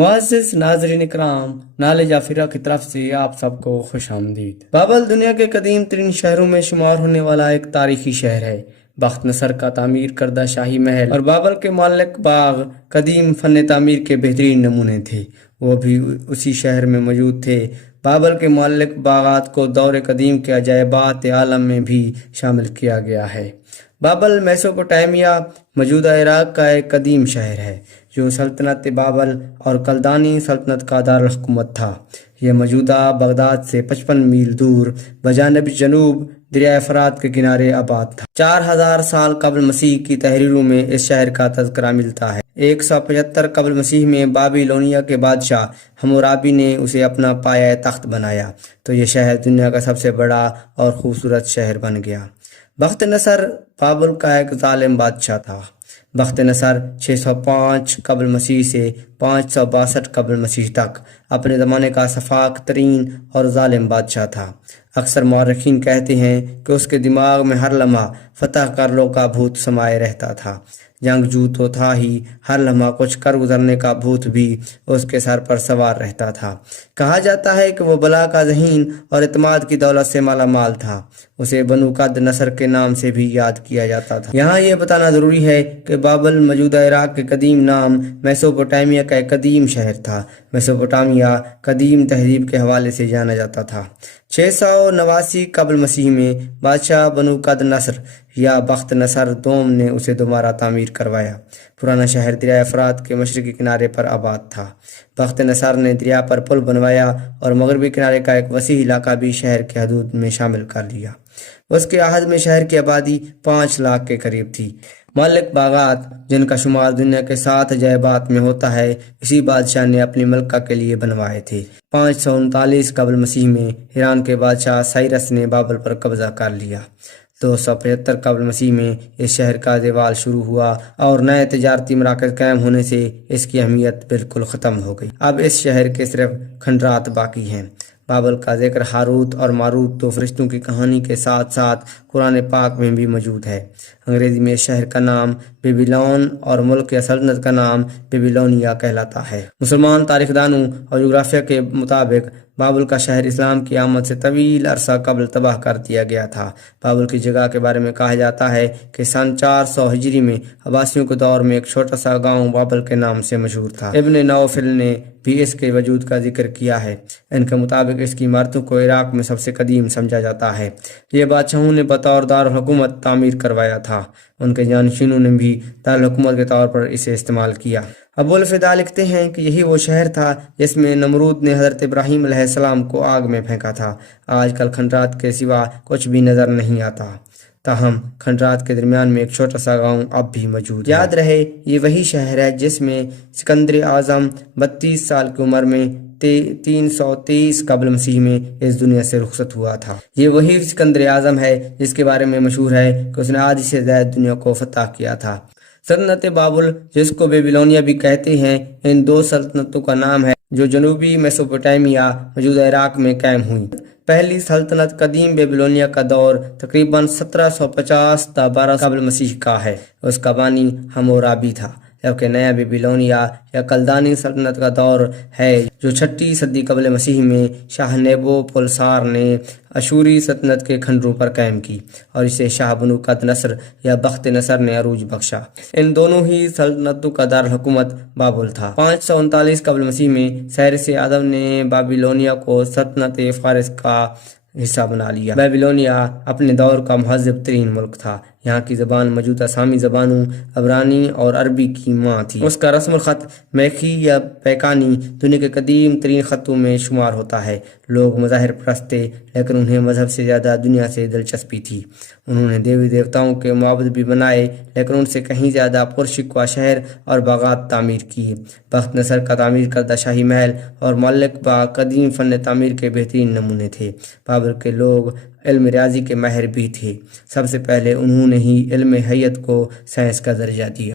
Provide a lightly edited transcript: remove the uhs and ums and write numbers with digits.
معزز ناظرین اکرام، نالج افریقہ کی طرف سے آپ سب کو خوش آمدید۔ بابل دنیا کے قدیم ترین شہروں میں شمار ہونے والا ایک تاریخی شہر ہے۔ بخت نصر کا تعمیر کردہ شاہی محل اور بابل کے معلق باغ قدیم فن تعمیر کے بہترین نمونے تھے، وہ بھی اسی شہر میں موجود تھے۔ بابل کے معلق باغات کو دور قدیم کے عجائبات عالم میں بھی شامل کیا گیا ہے۔ بابل میسوپوٹیمیا موجودہ عراق کا ایک قدیم شہر ہے جو سلطنت بابل اور کلدانی سلطنت کا دارالحکومت تھا۔ یہ موجودہ بغداد سے 55 میل دور بجانب جنوب دریائے فرات کے کنارے آباد تھا۔ 4000 سال قبل مسیح کی تحریروں میں اس شہر کا تذکرہ ملتا ہے۔ 175 قبل مسیح میں بابلونیا کے بادشاہ حمورابی نے اسے اپنا پایہ تخت بنایا تو یہ شہر دنیا کا سب سے بڑا اور خوبصورت شہر بن گیا۔ بخت نصر بابل کا ایک ظالم بادشاہ تھا۔ بخت نصر 605 قبل مسیح سے 562 قبل مسیح تک اپنے زمانے کا سفاک ترین اور ظالم بادشاہ تھا۔ اکثر مورخین کہتے ہیں کہ اس کے دماغ میں ہر لمحہ فتح کر لو کا بھوت سمائے رہتا تھا۔ جنگجو تو تھا ہی، ہر لمحہ کچھ کر گزرنے کا بھوت بھی اس کے سر پر سوار رہتا تھا۔ کہا جاتا ہے کہ وہ بلا کا ذہین اور اعتماد کی دولت سے مالا مال تھا۔ اسے بنو قد نصر کے نام سے بھی یاد کیا جاتا تھا۔ یہاں یہ بتانا ضروری ہے کہ بابل موجودہ عراق کے قدیم نام میسوپوٹیمیا کا ایک قدیم شہر تھا۔ میسوپوٹیمیا قدیم تہذیب کے حوالے سے جانا جاتا تھا۔ 689 قبل مسیح میں بادشاہ بنو قد نصر یا بخت نصر دوم نے اسے دوبارہ تعمیر کروایا۔ پرانا شہر دریائے فرات کے مشرقی کنارے پر آباد تھا۔ بخت نصر نے دریا پر پل بنوایا اور مغربی کنارے کا ایک وسیع علاقہ بھی شہر کے حدود میں شامل کر لیا۔ اس کے عہد میں شہر کی آبادی 5 لاکھ کے قریب تھی۔ معلق باغات، جن کا شمار دنیا کے 7 عجائبات میں ہوتا ہے، اسی بادشاہ نے اپنی ملکہ کے لیے بنوائے تھے۔ 539 قبل مسیح میں ایران کے بادشاہ سائرس نے بابل پر قبضہ کر لیا۔ 275 قبل مسیح میں اس شہر کا زوال شروع ہوا اور نئے تجارتی مراکز قائم ہونے سے اس کی اہمیت بالکل ختم ہو گئی۔ اب اس شہر کے صرف کھنڈرات باقی ہیں۔ بابل کا ذکر ہاروت اور ماروت، 2 فرشتوں کی کہانی کے ساتھ ساتھ قرآن پاک میں بھی موجود ہے۔ انگریزی میں اس شہر کا نام بیبیلون اور ملک یا سلطنت کا نام بیبیلونیا کہلاتا ہے۔ مسلمان تاریخ دانوں اور جغرافیہ کے مطابق بابل کا شہر اسلام کی آمد سے طویل عرصہ قبل تباہ کر دیا گیا تھا۔ بابل کی جگہ کے بارے میں کہا جاتا ہے کہ سن 400 ہجری میں عباسیوں کے دور میں ایک چھوٹا سا گاؤں بابل کے نام سے مشہور تھا۔ ابن نوفل نے بھی اس کے وجود کا ذکر کیا ہے۔ ان کے مطابق اس کی عمارتوں کو عراق میں سب سے قدیم سمجھا جاتا ہے۔ یہ بادشاہوں نے بطور دارالحکومت تعمیر کروایا تھا۔ ان کے جانشینوں نے بھی دارالحکومت کے طور پر اسے استعمال کیا۔ ابو الفدا لکھتے ہیں کہ یہی وہ شہر تھا جس میں نمرود نے حضرت ابراہیم علیہ السلام کو آگ میں پھینکا تھا۔ آج کل کھنڈرات کے سوا کچھ بھی نظر نہیں آتا، تاہم کھنڈرات کے درمیان میں ایک چھوٹا سا گاؤں اب بھی موجود ہے۔ یاد رہے یہ وہی شہر ہے جس میں سکندر اعظم 32 سال کی عمر میں 323 قبل مسیح میں اس دنیا سے رخصت ہوا تھا۔ یہ وہی سکندر اعظم ہے جس کے بارے میں مشہور ہے کہ اس نے آدھی سے زائد دنیا کو فتح کیا تھا۔ سلطنت بابل، جس کو بیبیلونیا بھی کہتے ہیں، ان 2 سلطنتوں کا نام ہے جو جنوبی میسوپوٹیمیا موجودہ عراق میں قائم ہوئیں۔ پہلی سلطنت قدیم بیبیلونیا کا دور تقریباً 1750 تا 12 قبل مسیح کا ہے۔ اس کا بانی حمورابی تھا، جبکہ نیا بیبیلونیا یا کلدانی سلطنت کا دور ہے جو 6 صدی قبل مسیح میں شاہ نیبو پولسار نے اشوری سلطنت کے کھنڈروں پر قائم کی اور اسے شاہ بنو قد نصر یا بخت نصر نے عروج بخشا۔ ان دونوں ہی سلطنتوں کا دارالحکومت بابل تھا۔ 539 قبل مسیح میں سائرس اعظم نے بابلونیا کو سلطنت فارس کا حصہ بنا لیا۔ بیبیلونیا اپنے دور کا مہذب ترین ملک تھا۔ یہاں کی زبان موجودہ سامی زبانوں عبرانی اور عربی کی ماں تھی۔ اس کا رسم الخط میخی یا پیکانی دنیا کے قدیم ترین خطوں میں شمار ہوتا ہے۔ لوگ مظاہر پرست تھے لیکن انہیں مذہب سے زیادہ دنیا سے دلچسپی تھی۔ انہوں نے دیوی دیوتاؤں کے معبد بھی بنائے لیکن ان سے کہیں زیادہ پرشکوہ شہر اور باغات تعمیر کیے۔ بخت نصر کا تعمیر کردہ شاہی محل اور معلق باغ قدیم فن تعمیر کے بہترین نمونے تھے۔ بابل کے لوگ علم ریاضی کے ماہر بھی تھے۔ سب سے پہلے انہوں نے ہی علم حیت کو سائنس کا درجہ دیا۔